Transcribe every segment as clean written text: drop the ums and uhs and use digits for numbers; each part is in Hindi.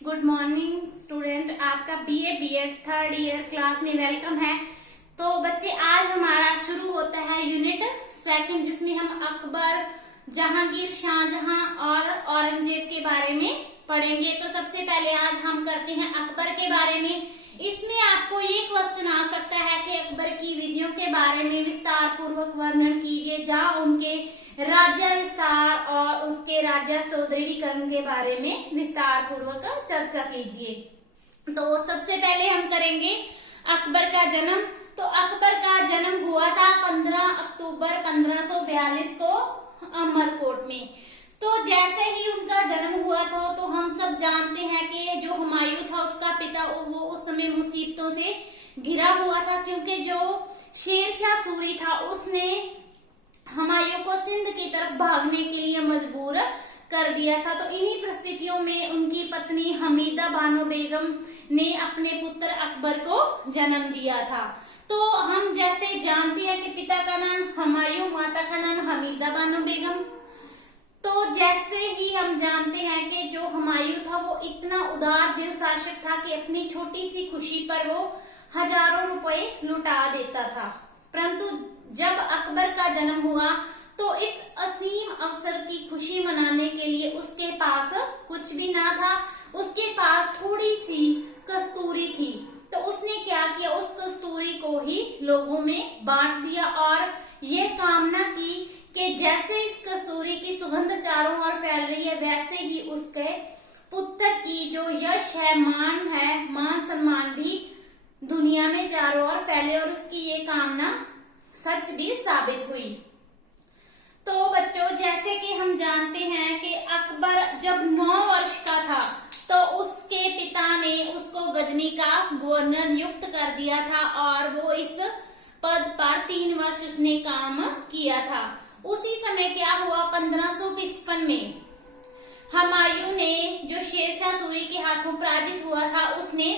गुड मॉर्निंग स्टूडेंट, आपका BA BEd third year class में वेलकम है। तो बच्चे, आज हमारा शुरू होता है यूनिट सेकंड, जिसमें हम अकबर, जहांगीर, शाहजहां और औरंगजेब के बारे में पढ़ेंगे। तो सबसे पहले आज हम करते हैं अकबर के बारे में। इसमें आपको ये क्वेश्चन आ सकता है कि अकबर की विजयों के बारे में विस्तार पूर्वक वर्णन कीजिए, जहां उनके राज्य विस्तार और उसके राज्य सुदृढ़ीकरण के बारे में विस्तार पूर्वक चर्चा कीजिए। तो सबसे पहले हम करेंगे अकबर का जन्म। तो अकबर का जन्म हुआ था 15 अक्टूबर 1542 को अमरकोट में। तो जैसे ही उनका जन्म हुआ था तो हम सब जानते हैं कि जो हुमायूं था उसका पिता, वो उस समय मुसीबतों से घिरा हुआ था, क्योंकि जो शेरशाह सूरी था उसने हुमायूं को सिंध की तरफ भागने के लिए मजबूर कर दिया था। तो इन्हीं परिस्थितियों में उनकी पत्नी हमीदा बानो बेगम ने अपने पुत्र अकबर को जन्म दिया था। तो हम जैसे जानते हैं कि पिता का नाम हुमायूं, माता का नाम हमीदा बानो बेगम। तो जैसे ही हम जानते हैं कि जो हुमायूं था वो इतना उदार दिल शासक था कि अपनी छोटी सी खुशी पर वो हजारों रुपए लुटा देता था। परंतु जब अकबर का जन्म हुआ तो इस असीम अवसर की खुशी मनाने के लिए उसके पास कुछ भी ना था। उसके पास थोड़ी सी कस्तूरी थी। तो उसने क्या किया, उस कस्तूरी को ही लोगों में बांट दिया और ये कामना की कि जैसे इस कस्तूरी की सुगंध चारों ओर फैल रही है, वैसे ही उसके पुत्र की जो यश है, मान सम्मान भी दुनिया में चारों ओर फैले। और उसकी ये कामना सच भी साबित हुई। तो बच्चों, जैसे कि हम जानते हैं कि अकबर जब 9 वर्ष का था तो उसके पिता ने उसको गजनी का गवर्नर नियुक्त कर दिया था और वो इस पद पर 3 वर्ष उसने काम किया था। उसी समय क्या हुआ, 1555 में हुमायूं ने, जो शेरशाह सूरी के हाथों पराजित हुआ था, उसने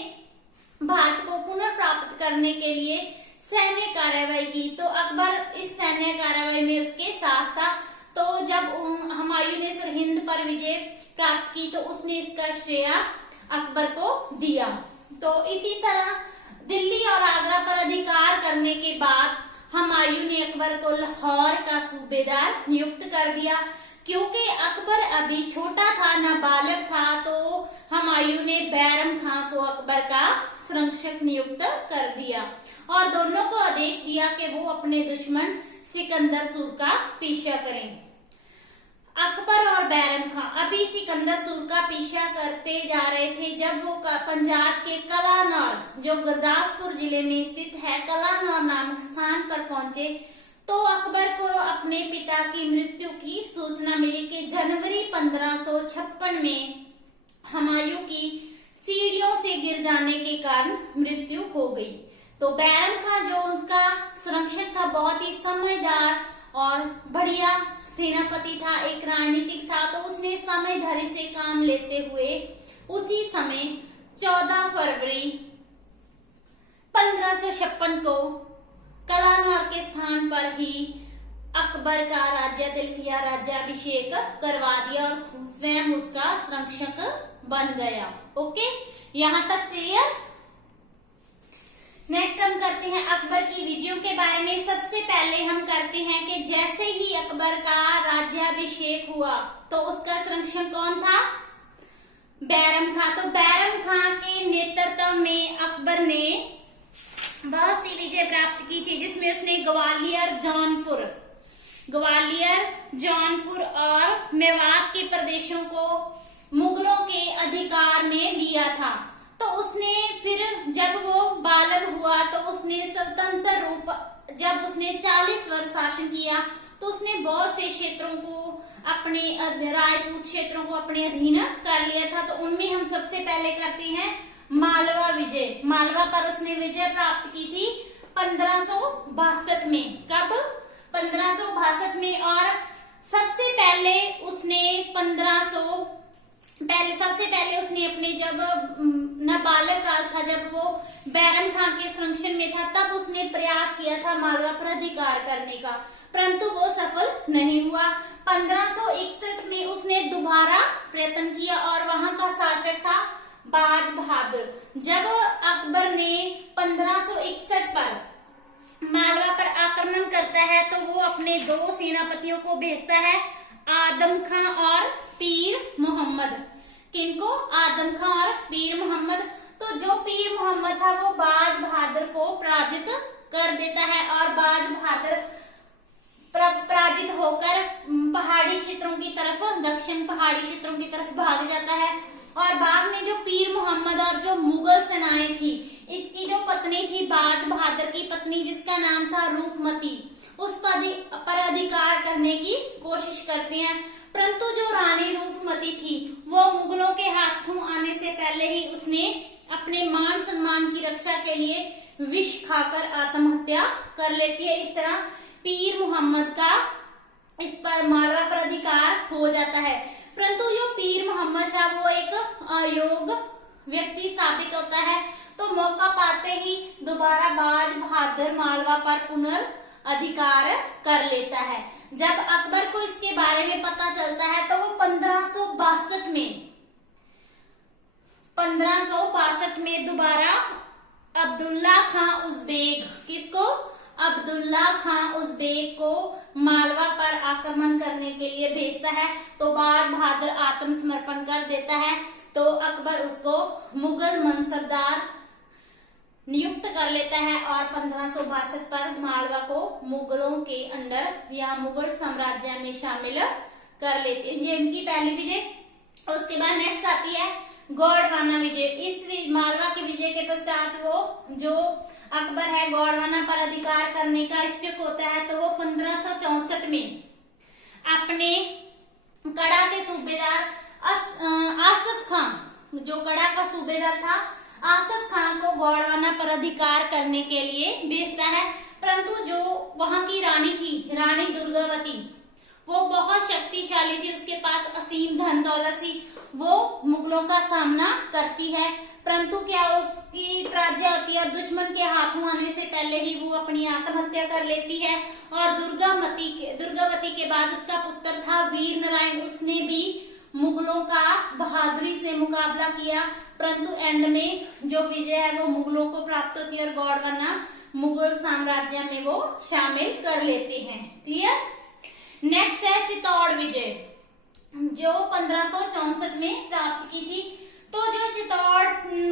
भारत को पुनर्प्राप्त करने के लिए सैन्य कार्रवाई की। तो अकबर इस सैन्य कार्रवाई में उसके साथ था। तो जब हुमायूं ने सरहिंद पर विजय प्राप्त की तो उसने इसका श्रेय अकबर को दिया। तो इसी तरह दिल्ली और आगरा पर अधिकार करने के बाद हुमायूं ने अकबर को लाहौर का सूबेदार नियुक्त कर दिया। क्योंकि अकबर अभी छोटा था, नाबालिग था, तो हुमायूं ने बैरम खां को अकबर का संरक्षक नियुक्त कर दिया और दोनों को आदेश दिया कि वो अपने दुश्मन सिकंदर सूर का पीछा करें। अकबर और बैरम खां अभी सिकंदर सूर का पीछा करते जा रहे थे। जब वो पंजाब के कलानौर, जो गुरदासपुर जिले में स्थित है, कलानौर नामक स्थान पर पहुंचे तो अकबर को अपने पिता की मृत्यु की सूचना मिली कि जनवरी 1556 में हुमायूं की सीढ़ियों से गिर जाने के कारण मृत्यु हो गई। तो बैरम खां, जो उसका संरक्षक था, बहुत ही समझदार और बढ़िया सेनापति था, एक राजनीतिक था। तो उसने समझदारी से काम लेते हुए उसी समय 14 फरवरी 1556 को कलानौर के स्थान पर ही अकबर का राज्याभिषेक करवा दिया और स्वयं उसका संरक्षक बन गया। ओके, यहाँ तक क्लियर। नेक्स्ट हम करते हैं अकबर की विजयों के बारे में। सबसे पहले हम करते हैं कि जैसे ही अकबर का राज्याभिषेक हुआ तो उसका संरक्षक कौन था, बैरम खां। तो बैरम खां के नेतृत्व में अकबर ने बहुत सी विजय प्राप्त की थी, जिसमें उसने ग्वालियर, जौनपुर और मेवात के प्रदेशों को मुगलों के अधिकार में लिया था। तो उसने फिर जब वो बालग हुआ तो उसने स्वतंत्र रूप, जब उसने 40 वर्ष शासन किया तो उसने बहुत से क्षेत्रों को अपने राजपूत क्षेत्रों को अपने अधीन कर लिया था। तो उनमें हम सबसे पहले करते हैं मालवा विजय। मालवा पर उसने विजय प्राप्त की थी 1562 में। कब? 1562 में। और सबसे पहले उसने अपने जब नाबालग काल था, जब वो बैरम खां के संरक्षण में था, तब उसने प्रयास किया था मालवा पर अधिकार करने का, परंतु वो सफल नहीं हुआ। 1561 में उसने दोबारा प्रयत्न किया और वहां का शासक था बाज बहादुर। जब अकबर ने 1561 पर मालवा पर आक्रमण करता है तो वो अपने 2 सेनापतियों को भेजता है, आदम खां और पीर मोहम्मद। किनको? आदम खां और पीर मोहम्मद। तो जो पीर मोहम्मद था वो बाज बहादुर को पराजित कर देता है और बाज बहादुर पराजित होकर पहाड़ी क्षेत्रों की तरफ, दक्षिण पहाड़ी क्षेत्रों की तरफ भाग जाता है। और बाद में जो पीर मोहम्मद और जो मुगल सेनाएं थी, इसकी जो पत्नी थी बाज बहादुर की पत्नी जिसका नाम था रूपमती, उस पर अधिकार करने की कोशिश करते हैं। परंतु जो रानी रूपमती थी वो मुगलों के हाथों आने से पहले ही उसने अपने मान सम्मान की रक्षा के लिए विष खाकर आत्महत्या कर लेती है। इस तरह पीर मोहम्मद का इस पर मालवा पर अधिकार हो जाता है। परंतु जो पीर मोहम्मद शाह वो एक अयोग्य व्यक्ति साबित होता है, तो मौका पाते ही दोबारा बाज बहादुर मालवा पर पुनर्अधिकार कर लेता है। जब अकबर को इसके बारे में पता चलता है तो वो 1562 में दोबारा अब्दुल्ला खां उज़्बेक, किसको? अब्दुल्ला खां उज़्बेक को मालवा पर आक्रमण करने के लिए भेजता है। तो बाज बहादुर आत्मसमर्पण कर देता है। तो अकबर उसको मुगल मनसबदार नियुक्त कर लेता है और 1562 पर मालवा को मुगलों के अंडर या मुगल साम्राज्य में शामिल कर लेते हैं। ये इनकी पहली विजय। उसके बाद नेक्स्ट आती है गोंडवाना विजय। इस मालवा के विजय के पश्चात वो जो अकबर है गोंडवाना पर अधिकार करने का इच्छुक होता है। तो वो 1564 में अपने कड़ा के सूबेदार आसफ खां, जो कड़ा का सूबेदार था, आसफ खान को गोंडवाना पर अधिकार करने के लिए भेजता है। परंतु जो वहां की रानी थी, रानी दुर्गावती, वो बहुत शक्तिशाली थी, उसके पास असीम धन दौलत थी। वो मुगलों का सामना करती है, परंतु क्या उसकी पराजय होती है। दुश्मन के हाथों आने से पहले ही वो अपनी आत्महत्या कर लेती है। और दुर्गावती के बाद उसका पुत्र था वीर नारायण, उसने भी मुगलों का बहादुरी से मुकाबला किया। परंतु एंड में जो विजय है वो मुगलों को प्राप्त होती है और गोंडवाना मुगल साम्राज्य में वो शामिल कर लेते हैं। क्लियर? नेक्स्ट है चित्तौड़ विजय, जो 1564 में प्राप्त की थी। तो जो चित्तौड़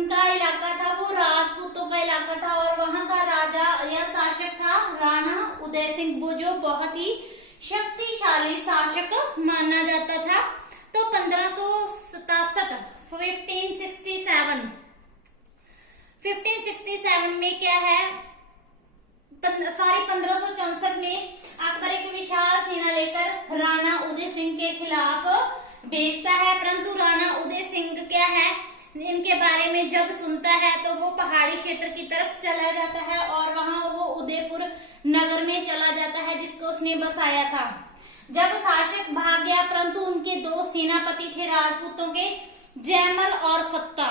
का इलाका था वो राजपूतों का इलाका था और वहां का राजा या शासक था राणा उदय सिंह, वो जो बहुत ही शक्तिशाली शासक माना जाता था। तो 1567 में क्या है, 1564 में अकबर एक विशाल सेना लेकर राणा उदय सिंह के खिलाफ भेजता है। परंतु राणा उदय सिंह क्या है, इनके बारे में जब सुनता है तो वो पहाड़ी क्षेत्र की तरफ चला जाता है और वहां वो उदयपुर नगर में चला जाता है जिसको उसने बसाया था। जब शासक भाग गया, परंतु उनके 2 सेनापति थे राजपूतों के, जैमल और फत्ता।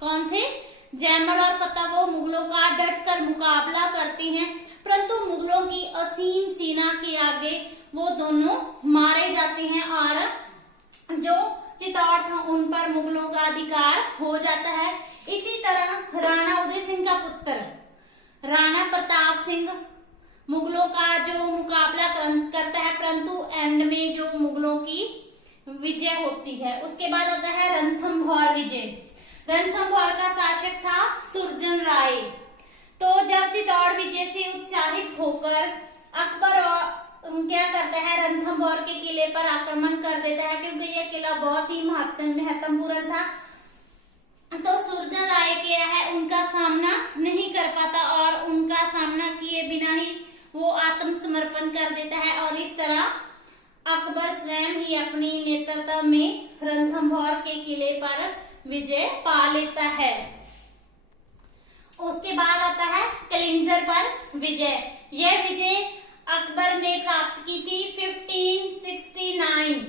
कौन थे? जैमल और फत्ता। वो मुगलों का डटकर मुकाबला करते हैं, परंतु मुगलों की असीम सेना के आगे वो दोनों मारे जाते हैं और जो चित्तौड़ था उन पर मुगलों का अधिकार हो जाता है। इसी तरह राणा उदय सिंह का पुत्र राणा प्रताप सिंह मुगलों का जो मुकाबला करता है, परंतु एंड में जो मुगलों की विजय होती है। उसके बाद आता है रणथंभौर विजय। रणथंभौर का शासक था सुरजन राय। तो जब चित्तौड़ विजय से उत्साहित होकर अकबर क्या करता है, रणथंभौर के किले पर आक्रमण कर देता है, क्योंकि यह किला बहुत ही महत्वपूर्ण था। तो सुरजन राय क्या है, उनका सामना नहीं कर पाता और उनका सामना किए बिना ही वो आत्मसमर्पण कर देता है और इस तरह अकबर स्वयं ही अपनी नेतृत्व में रणथंभौर के किले पर विजय पा लेता है। उसके बाद आता है कलिंजर पर विजय। यह विजय अकबर ने प्राप्त की थी 1569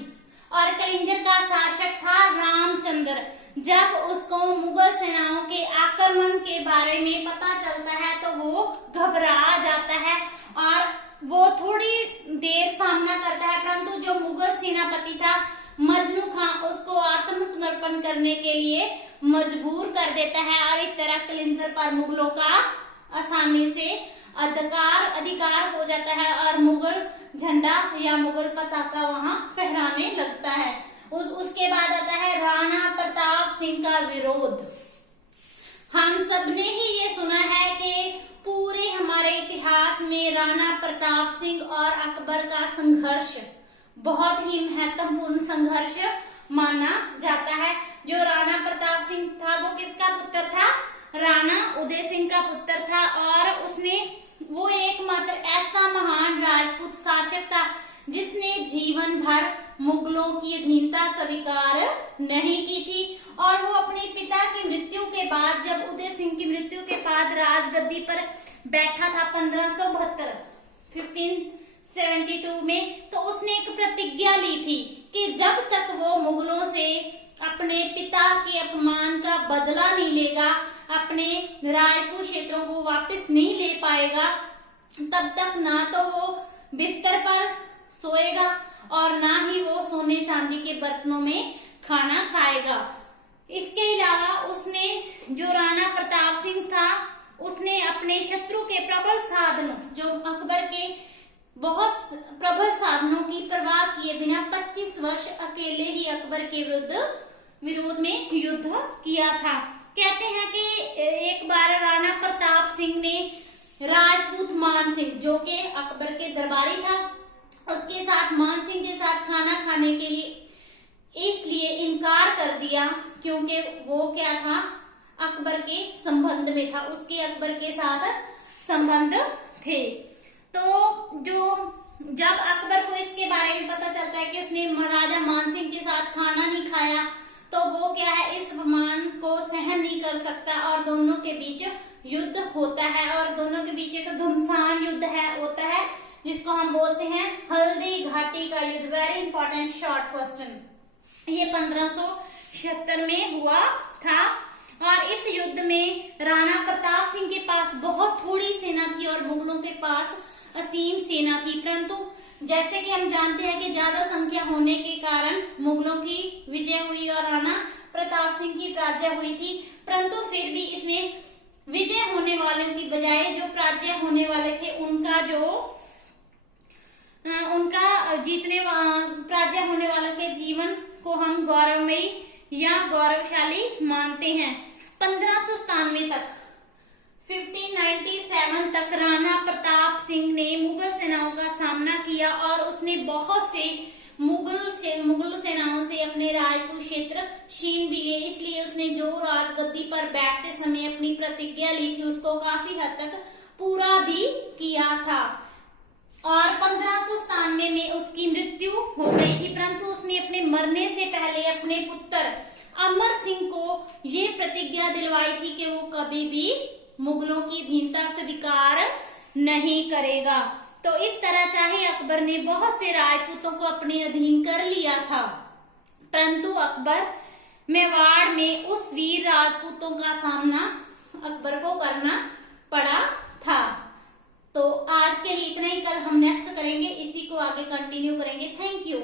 और कलिंजर का शासक था रामचंद्र। जब उसको मुगल सेनाओं के आक्रमण के बारे में पता चलता है तो वो घबरा जाता है और वो थोड़ी देर सामना करता है, परंतु जो मुगल सेनापति था मजनू खां उसको आत्मसमर्पण करने के लिए मजबूर कर देता है और इस तरह कलिंजर पर मुगलों का आसानी से अधिकार हो जाता है और मुगल झंडा या मुगल पताका वहां फहराने लगता है। उसके बाद आता है राणा प्रताप सिंह का विरोध। हम सबने ही ये सुना है कि पूरे हमारे इतिहास में राणा प्रताप सिंह और अकबर का संघर्ष बहुत ही महत्वपूर्ण संघर्ष माना जाता है। जो राणा प्रताप सिंह था वो किसका पुत्र था? राणा उदय सिंह का पुत्र था और वो एकमात्र ऐसा महान राजपूत शासक था जिसने जीवन भर मुगलों की अधीनता स्वीकार नहीं की थी और वो अपने पिता की मृत्यु के बाद, जब उदय सिंह की मृत्यु के बाद राजगद्दी पर बैठा था 1572 में, तो उसने एक प्रतिज्ञा ली थी कि जब तक वो मुगलों से अपने पिता के अपमान का बदला नहीं लेगा, अपने राजपूत क्षेत्रों को वापस नहीं ले पाएगा, तब तक ना तो वो बिस्तर पर सोएगा और ना ही वो सोने चांदी के बर्तनों में खाना खाएगा। इसके अलावा उसने, जो राणा प्रताप सिंह था, उसने अपने शत्रु के प्रबल साधनों, जो अकबर के बहुत प्रबल साधनों की परवाह किए बिना 25 वर्ष अकेले ही अकबर के विरोध में युद्ध किया था। कहते हैं कि एक बार राणा प्रताप सिंह ने राजपूत मान सिंह, जो कि अकबर के दरबारी था, उसके साथ मान सिंह के साथ खाना खाने के लिए इसलिए इनकार कर दिया क्योंकि वो क्या था, अकबर के संबंध में था, उसके अकबर के साथ संबंध थे। तो जब अकबर को इसके बारे में पता चलता है कि उसने राजा मान सिंह के साथ खाना नहीं खाया, तो वो क्या है, इस अपमान को सहन नहीं कर सकता और दोनों के बीच युद्ध होता है और दोनों के बीच एक घमासान युद्ध होता है जिसको हम बोलते हैं हल्दी घाटी का युद्ध। Very important short question. ये 1576 में हुआ था और इस युद्ध में राणा प्रताप सिंह के पास बहुत थोड़ी सेना थी और मुगलों के पास असीम सेना थी, परंतु जैसे कि हम जानते हैं कि ज्यादा संख्या होने के कारण मुगलों की विजय हुई और राणा प्रताप सिंह की पराजय हुई थी, परंतु फिर भी इसमें विजय होने वालों की बजाय जो पराजय होने वाले थे उनका जीतने पराजय होने वालों के जीवन को हम गौरवमयी या गौरवशाली मानते हैं। 1597 तक राणा प्रताप सिंह ने मुगल सेनाओं का सामना किया और उसने बहुत से मुगल सेनाओं से अपने राजपूत क्षेत्र छीन भी लिए। इसलिए उसने जो राजगद्दी पर बैठते समय अपनी प्रतिज्ञा ली थी उसको काफी हद तक पूरा भी किया था और 1597 में उसकी मृत्यु हो गई थी, परंतु उसने अपने मरने से पहले अपने पुत्र अमर सिंह को ये प्रतिज्ञा दिलवाई थी कि वो कभी भी मुगलों की अधीनता स्वीकार नहीं करेगा। तो इस तरह चाहे अकबर ने बहुत से राजपूतों को अपने अधीन कर लिया था, परंतु अकबर मेवाड़ में उस वीर राजपूतों का सामना अकबर को करना पड़ा था। तो आज के लिए इतना ही, कल हम नेक्स्ट करेंगे, इसी को आगे कंटिन्यू करेंगे। Thank you.